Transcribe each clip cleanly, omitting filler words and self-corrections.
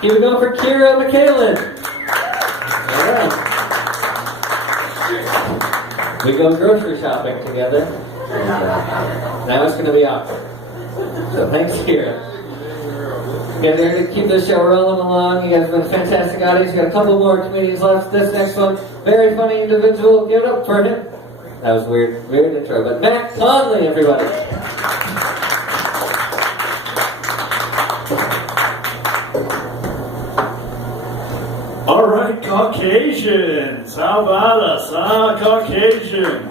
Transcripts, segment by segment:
Keep it going for Kira McKaylin. Yeah. We go grocery shopping together. And, now it's going to be awkward. So thanks, Kira. You guys are going to keep this show rolling along. You guys have been a fantastic audience. You got a couple more comedians left. This next one, very funny individual. Give it up for him. That was weird intro. But Matt Conley, everybody. All right, Caucasians. How about us, huh? Caucasian.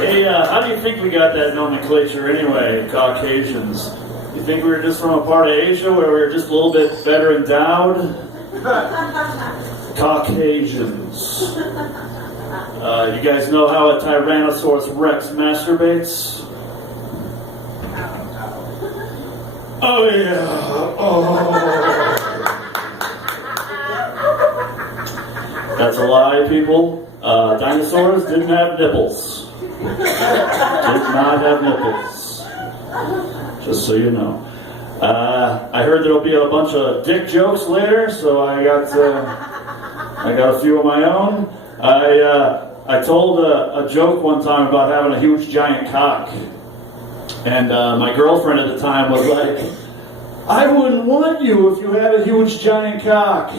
Hey, how do you think we got that nomenclature anyway, Caucasians? You think we were just from a part of Asia where we were just a little bit better endowed? Caucasians. You guys know how a Tyrannosaurus Rex masturbates? Oh yeah. Oh. That's a lie, people. Dinosaurs didn't have nipples. Did not have nipples. Just so you know. I heard there'll be a bunch of dick jokes later, so I got a few of my own. I told a joke one time about having a huge giant cock, and my girlfriend at the time was like, "I wouldn't want you if you had a huge giant cock."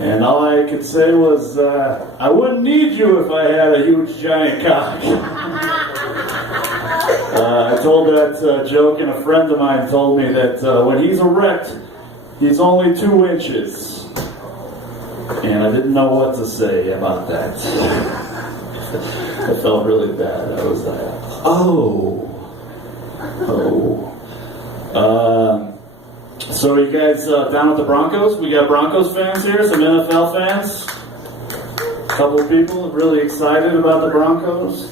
And all I could say was, "I wouldn't need you if I had a huge giant cock." I told that joke, and a friend of mine told me that when he's erect, he's only 2 inches. And I didn't know what to say about that. I felt really bad. I was like, oh. So you guys down with the Broncos? We got Broncos fans here, some NFL fans. A couple of people really excited about the Broncos.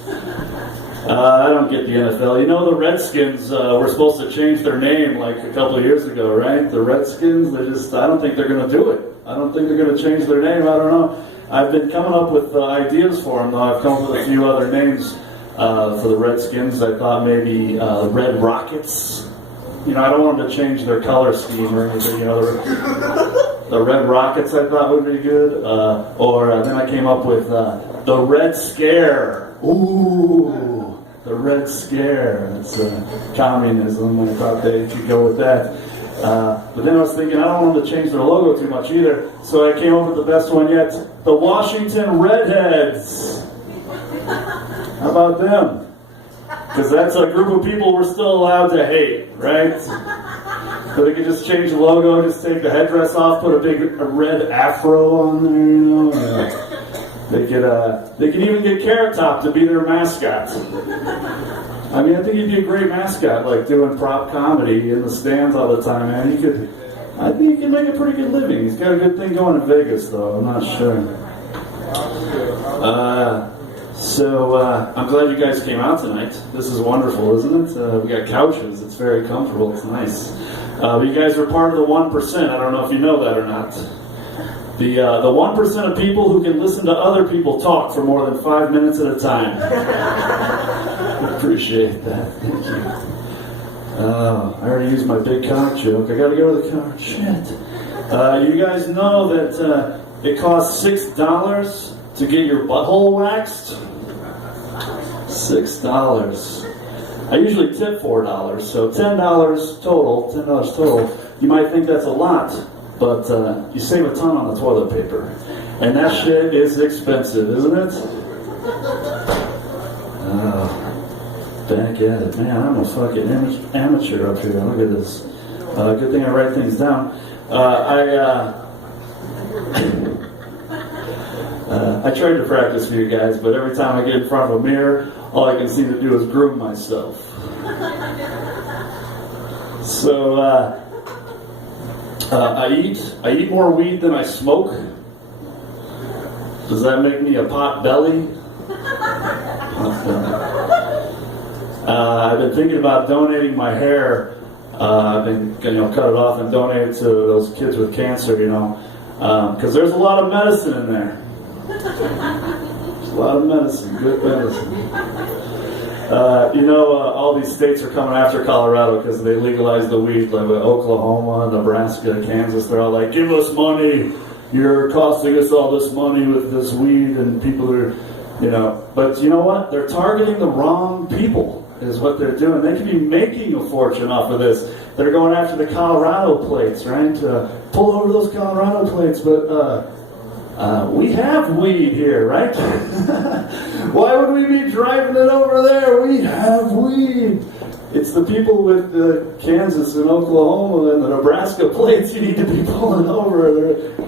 I don't get the NFL. You know, the Redskins were supposed to change their name like a couple of years ago, right? The Redskins, I don't think they're going to do it. I don't think they're going to change their name. I don't know. I've been coming up with ideas for them, though. I've come up with a few other names for the Redskins. I thought maybe the Red Rockets. You know, I don't want them to change their color scheme or anything. You know, the Red Rockets I thought would be good. Then I came up with the Red Scare. Ooh, the Red Scare. It's communism. I thought they could go with that. But then I was thinking, I don't want them to change their logo too much either. So I came up with the best one yet. The Washington Redheads. How about them? Because that's a group of people we're still allowed to hate, right? So they could just change the logo, just take the headdress off, put a red afro on there, you know. They could even get Carrot Top to be their mascot. I mean, I think he'd be a great mascot, like doing prop comedy in the stands all the time, man. I think he could make a pretty good living. He's got a good thing going in Vegas, though. I'm not sure. I'm glad you guys came out tonight. This is wonderful, isn't it? We got couches. It's very comfortable. It's nice. You guys are part of the 1%. I don't know if you know that or not. The 1% of people who can listen to other people talk for more than 5 minutes at a time. I appreciate that. Thank you. I already used my big cock joke. I gotta go to the car. Shit. You guys know that it costs $6 to get your butthole waxed? $6. I usually tip $4, so $10 total. You might think that's a lot, but you save a ton on the toilet paper. And that shit is expensive, isn't it? Back at it. Man, I'm a fucking amateur up here. Look at this. Good thing I write things down. I tried to practice for you guys, but every time I get in front of a mirror, all I can seem to do is groom myself. So, I eat more weed than I smoke. Does that make me a pot belly? I've been thinking about donating my hair. I've been, cut it off and donate it to those kids with cancer, because there's a lot of medicine in there. There's a lot of medicine, good medicine. All these states are coming after Colorado because they legalized the weed, like Oklahoma, Nebraska, Kansas. They're all like, give us money. You're costing us all this money with this weed, and people are, But you know what? They're targeting the wrong people, is what they're doing. They could be making a fortune off of this. They're going after the Colorado plates, right? Pull over those Colorado plates, but we have weed here, right? Why would we be driving it over there? We have weed. It's the people with Kansas and Oklahoma and the Nebraska plates you need to be pulling over.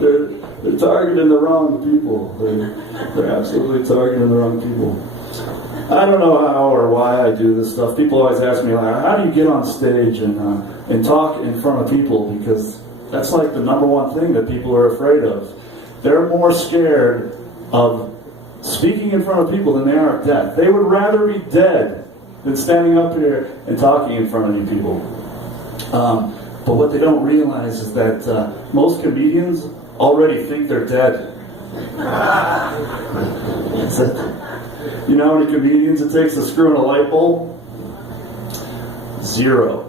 They're targeting the wrong people. They're absolutely targeting the wrong people. I don't know how or why I do this stuff. People always ask me, like, how do you get on stage and talk in front of people? Because that's like the number one thing that people are afraid of. They're more scared of speaking in front of people than they are of death. They would rather be dead than standing up here and talking in front of you people. But what they don't realize is that most comedians already think they're dead. That's it. You know how many comedians it takes to screw in a light bulb? 0.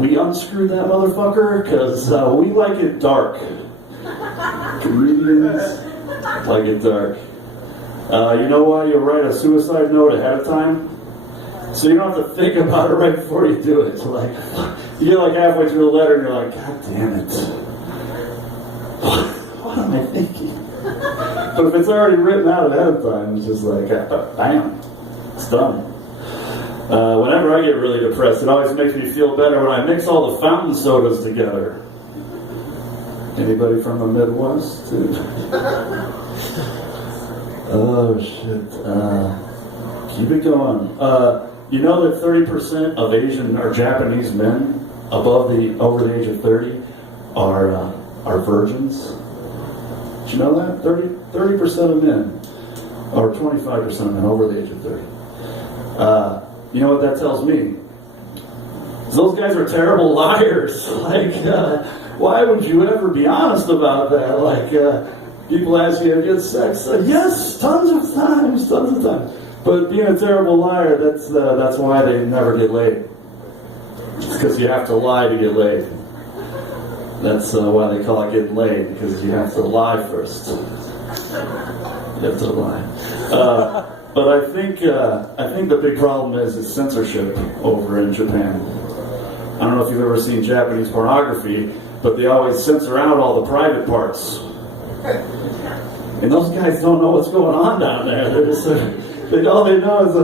We unscrew that motherfucker because we like it dark. Comedians like it dark. You know why you write a suicide note ahead of time? So you don't have to think about it right before you do it. So like, you get like halfway through the letter and you're like, God damn it. What am I thinking? But if it's already written out ahead of time, it's just like, bam, it's done. Whenever I get really depressed, it always makes me feel better when I mix all the fountain sodas together. Anybody from the Midwest? Oh, shit. Keep it going. You know that 30% of Asian or Japanese men over the age of 30 are virgins? Did you know that? 30% of men, or 25% of men over the age of 30. You know what that tells me? Those guys are terrible liars. Like, why would you ever be honest about that? Like, people ask you to get sex. Yes, tons of times. But being a terrible liar, that's why they never get laid. It's because you have to lie to get laid. That's why they call it getting laid, because you have to lie first. You have to lie. But I think the big problem is censorship over in Japan. I don't know if you've ever seen Japanese pornography, but they always censor out all the private parts. And those guys don't know what's going on down there. They're just all they know is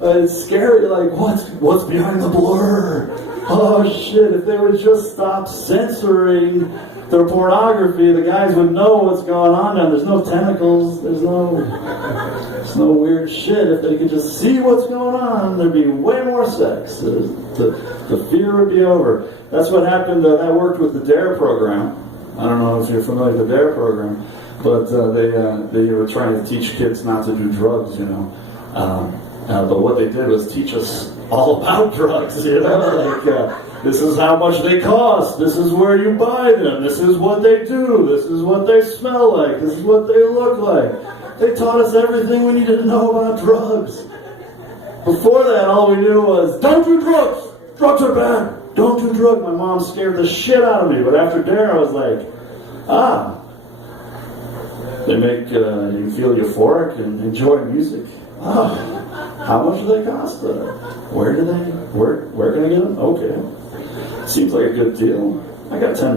it's scary. Like, what's behind the blur? Oh shit! If they would just stop censoring their pornography, the guys would know what's going on down. There's no tentacles. There's no weird shit. If they could just see what's going on, there'd be way more sex. The fear would be over. That's what happened. That worked with the DARE program. I don't know if you're familiar with the DARE program, but they were trying to teach kids not to do drugs, but what they did was teach us all about drugs, this is how much they cost, this is where you buy them, this is what they do, this is what they smell like, this is what they look like. They taught us everything we needed to know about drugs. Before that, all we knew was, don't do drugs! Drugs are bad! Don't do drugs! My mom scared the shit out of me, but after DARE, I was like, they make you feel euphoric and enjoy music. How much do they cost? Where can I get them? Okay. Seems like a good deal. I got $10.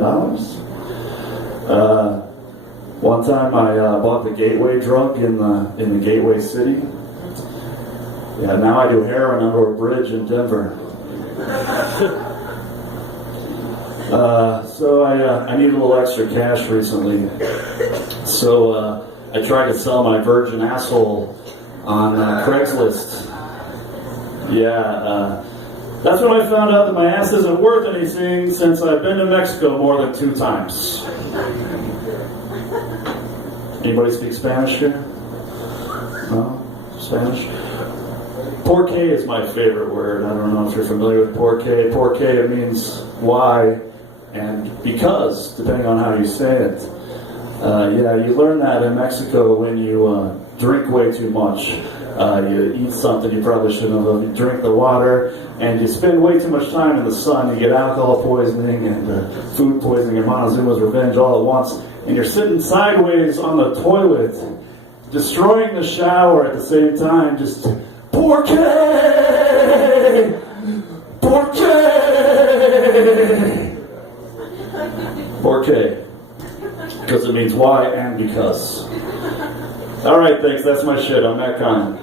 One time I bought the gateway drug in the gateway city. Yeah, now I do heroin under a bridge in Denver. So I needed a little extra cash recently. So I tried to sell my virgin asshole on Craigslist. Yeah, that's when I found out that my ass isn't worth anything since I've been to Mexico more than 2 times. Anybody speak Spanish here? No? Spanish? Porque is my favorite word. I don't know if you're familiar with porque. Porque, it means why and because, depending on how you say it. Yeah, you learn that in Mexico when you drink way too much. You eat something you probably shouldn't have. You drink the water, and you spend way too much time in the sun. You get alcohol poisoning and food poisoning and Montezuma's Revenge all at once. And you're sitting sideways on the toilet, destroying the shower at the same time. Just Porque! Porque! Porque. Because it means why and because. Alright, thanks. That's my shit. I'm Matt Conn.